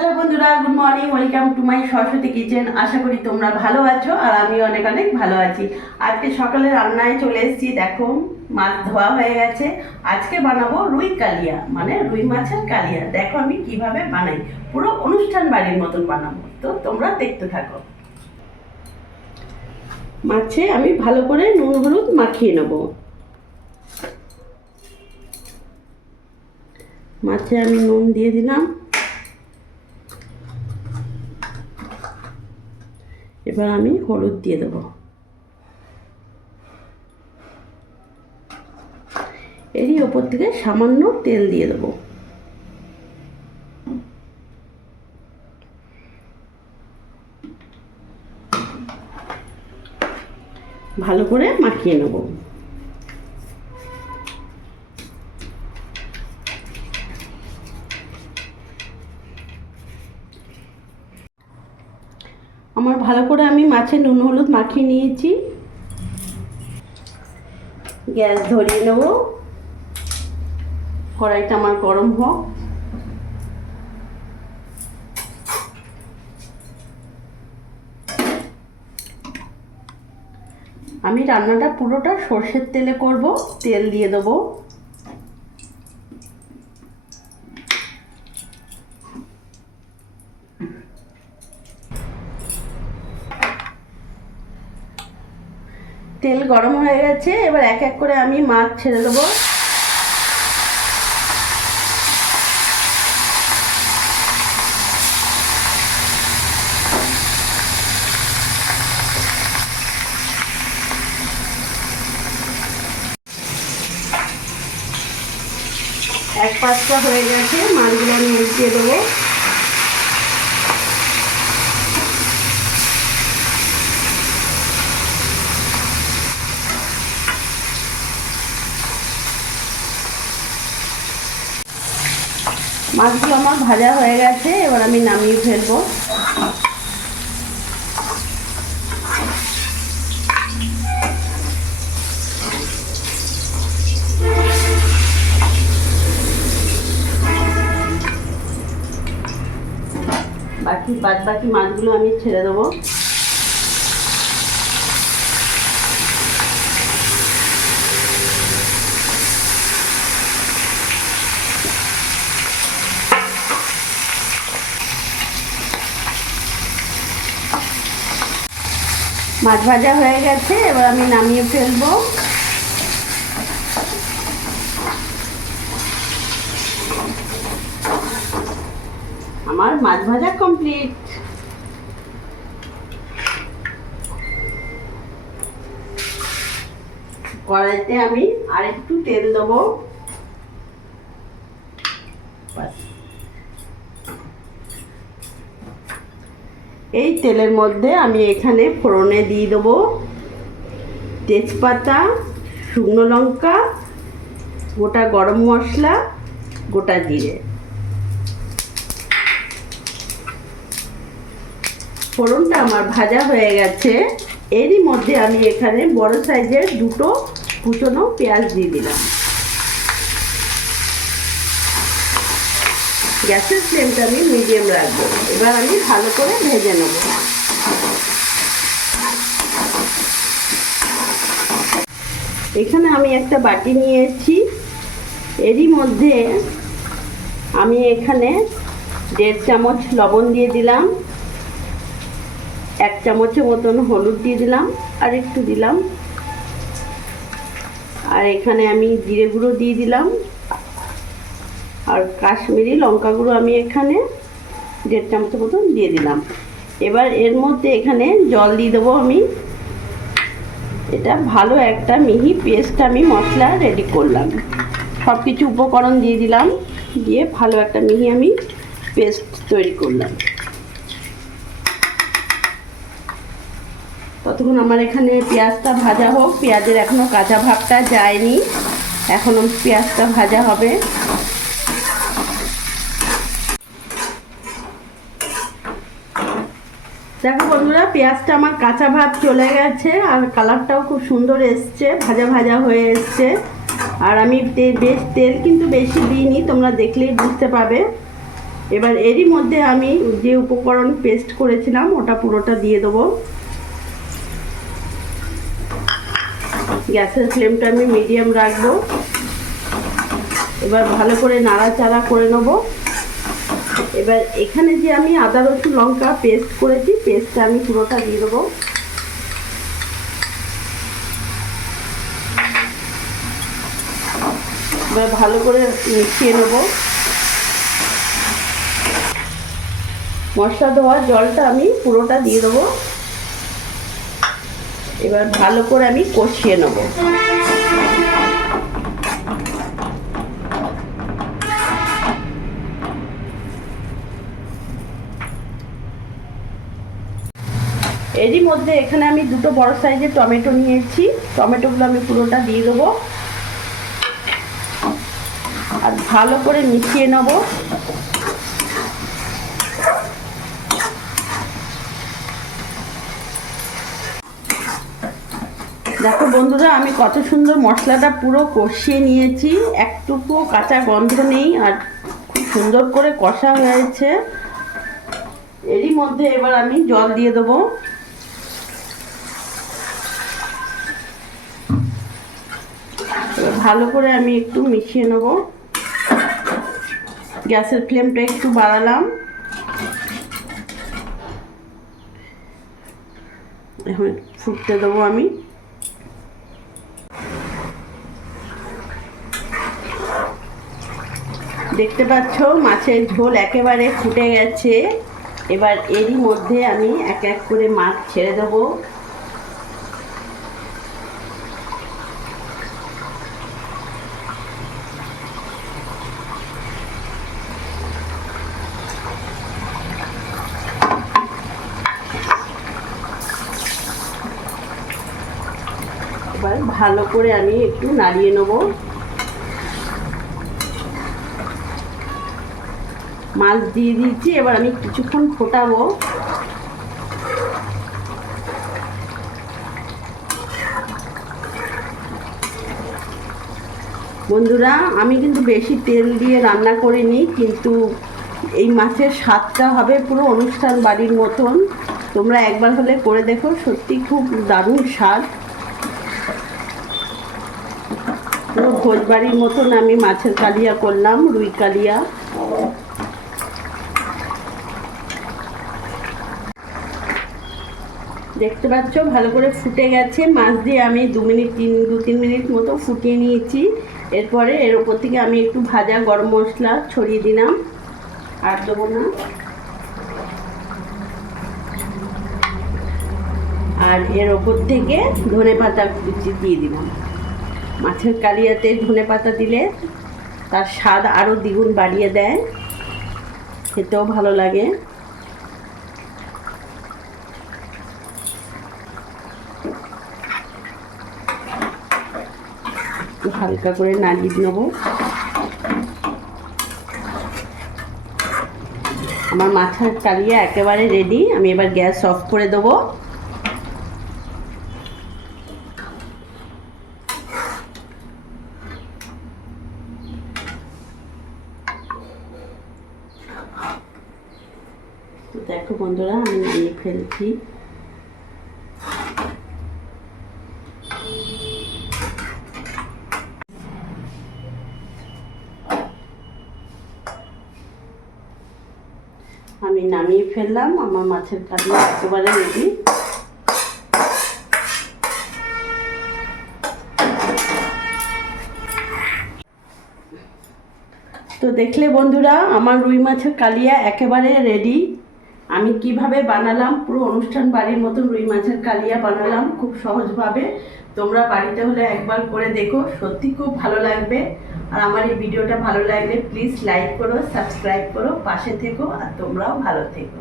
Hello বন্ধুরা, good morning. Welcome to my Saraswati kitchen. আশা করি তোমরা ভালো আছো আর আমি অনেক অনেক ভালো আছি। আজকে সকালে রান্নায় চলে এসেছি। দেখো, মাছ ধোয়া হয়ে গেছে। আজকে বানাবো রুই কালিয়া, মানে রুই মাছের কালিয়া। দেখো আমি কিভাবে বানাই, পুরো অনুষ্ঠান বাড়ির মতন বানাবো। তো তোমরা দেখতে থাকো। মাছে আমি ভালো করে নুন হলুদ মাখিয়ে নেব। মাছে আমি নুন দিয়ে দিলাম। এবার আমি হলুদ দিয়ে দেবো। এরই ওপর থেকে সামান্য তেল দিয়ে দেবো। ভালো করে মাখিয়ে নেব। আমার ভালো করে আমি মাছে নুন হলুদ মাখিয়ে নিয়েছি। গ্যাস ধরিয়ে নেব। কড়াইটা আমার গরম হোক। আমি রান্নাটা পুরোটা সর্ষের তেলে করব। তেল দিয়ে দেবো। তেল গরম হয়ে গেছে। এবার এক এক করে আমি মাছ ছেড়ে দেবো। এক পাঁচটা হয়ে গেছে, মাছগুলো আমি উল্টিয়ে দেবো। মাছগুলো আমার ভাজা হয়ে গেছে। এবার আমি নামিয়ে ফেলবো। বাদ বাকি মাছগুলো আমি ছেড়ে দেবো। মাছ ভাজা হয়ে গেছে। এবার আমি নামিয়ে ফেলবো। আমার মাছ ভাজা কমপ্লিট। কড়াইতে আমি আরেকটু তেল দেবো। এই তেলের মধ্যে আমি এখানে ফোড়নে দিয়ে দেবো তেজপাতা, শুকনো লঙ্কা, গোটা গরম মশলা, গোটা জিরে। ফোড়নটা আমার ভাজা হয়ে গেছে। এরই মধ্যে আমি এখানে বড় সাইজের দুটো কুচনো পেঁয়াজ দিয়ে দিলাম। গ্যাসের ফ্লেমটা আমি মিডিয়াম রাখবো। এবার আমি ভালো করে ভেজে নেব। এখানে আমি একটা বাটি নিয়েছি। এরই মধ্যে আমি এখানে 1.5 চামচ লবণ দিয়ে দিলাম। 1 চামচের মতন হলুদ দিয়ে দিলাম, আর একটু দিলাম। আর এখানে আমি জিরে গুঁড়ো দিয়ে দিলাম, আর কাশ্মীরি লঙ্কা গুঁড়ো আমি এখানে 1.5 চামচের মতন দিয়ে দিলাম। এবার এর মধ্যে এখানে জল দিয়ে দেবো আমি। এটা ভালো একটা মিহি পেস্ট আমি মশলা রেডি করলাম। সব কিছু উপকরণ দিয়ে দিলাম, দিয়ে ভালো একটা মিহি আমি পেস্ট তৈরি করলাম। ততক্ষণ আমার এখানে পেঁয়াজটা ভাজা হোক। পেঁয়াজের এখনও কাঁচা ভাবটা যায়নি, এখনও পেঁয়াজটা ভাজা হবে। দেখো বন্ধুরা, পেঁয়াজটা আমার কাঁচা ভাব চলে গেছে, আর কালারটাও খুব সুন্দর এসছে, ভাজা ভাজা হয়ে এসছে। আর আমি তেল কিন্তু বেশি দিইনি, তোমরা দেখলেই বুঝতে পারবে। এবার এরই মধ্যে আমি যে উপকরণ পেস্ট করেছিলাম ওটা পুরোটা দিয়ে দেবো। গ্যাসের ফ্লেমটা আমি মিডিয়াম রাখবো। এবার ভালো করে নাড়াচাড়া করে নেব। এবার এখানে যে আমি আদা রসুন লঙ্কা পেস্ট করেছি, পেস্টটা আমি পুরোটা দিয়ে দেবো। এবার ভালো করে মিশিয়ে নেব। মশলা ধোয়ার জলটা আমি পুরোটা দিয়ে দেবো। এবার ভালো করে আমি কষিয়ে নেব। এরই মধ্যে এখানে আমি দুটো বড় সাইজের টমেটো নিয়েছি, টমেটোগুলো আমি পুরোটা দিয়ে দেবো আর ভালো করে মিশিয়ে নেব। দেখো বন্ধুরা, আমি কত সুন্দর মশলাটা পুরো কষিয়ে নিয়েছি, একটুকু কাঁচা গন্ধ নেই আর খুব সুন্দর করে কষা হয়েছে। এরই মধ্যে এবার আমি জল দিয়ে দেবো। ভালো করে আমি একটু মিশিয়ে নেব। গ্যাসের ফ্লেমটা একটু বাড়ালাম। এখন ফুটতে দেবো আমি। দেখতে পাচ্ছ মাছের ঝোল একেবারে ফুটে গেছে। এবার এরই মধ্যে আমি এক এক করে মাছ ছেড়ে দেবো। এবার ভালো করে আমি একটু নাড়িয়ে নেব। মাছ দিয়ে দিয়েছি, এবার আমি কিছুক্ষণ ফোটাবো। বন্ধুরা, আমি কিন্তু বেশি তেল দিয়ে রান্না করিনি, কিন্তু এই মাছের স্বাদটা হবে পুরো অনুষ্ঠান বাড়ির মতন। তোমরা একবার হলে করে দেখো, সত্যি খুব দারুণ স্বাদ। পুরো ভোজবাড়ির মতন আমি মাছের কালিয়া করলাম, রুই কালিয়া। দেখতে পাচ্ছ ভালো করে ফুটে গেছে। মাছ দিয়ে আমি দু তিন মিনিট মতো ফুটিয়ে নিয়েছি। এরপরে এর ওপর থেকে আমি একটু ভাজা গরম মশলা ছড়িয়ে দিলাম, আর দেবো না। আর এর ওপর থেকে ধনেপাতা কুচি দিয়ে দিলাম। মাছের কালিয়াতে ধনেপাতা দিলে তার স্বাদ আরও দ্বিগুণ বাড়িয়ে দেয়, খেতেও ভালো লাগে। হালকা করে নাড়িয়ে নেব। আমার মাছের কালিয়া একেবারে রেডি। আমি এবার গ্যাস অফ করে দেবো। দেখো বন্ধুরা, আমি নামিয়ে ফেলছি। আমি নামিয়ে ফেললাম। আমার মাছের কালিয়া একেবারে রেডি। তো দেখলে বন্ধুরা, আমার রুই মাছের কালিয়া একেবারে রেডি। আমি কিভাবে বানালাম, পুরো অনুষ্ঠান বাড়ির মতন রুই মাছের কালিয়া বানালাম খুব সহজভাবে। তোমরা বাড়িতে হলে একবার করে দেখো, সত্যি খুব ভালো লাগবে। আর আমার এই ভিডিওটা ভালো লাগলে প্লিজ লাইক করো, সাবস্ক্রাইব করো, পাশে থেকো, আর তোমরাও ভালো থেকো।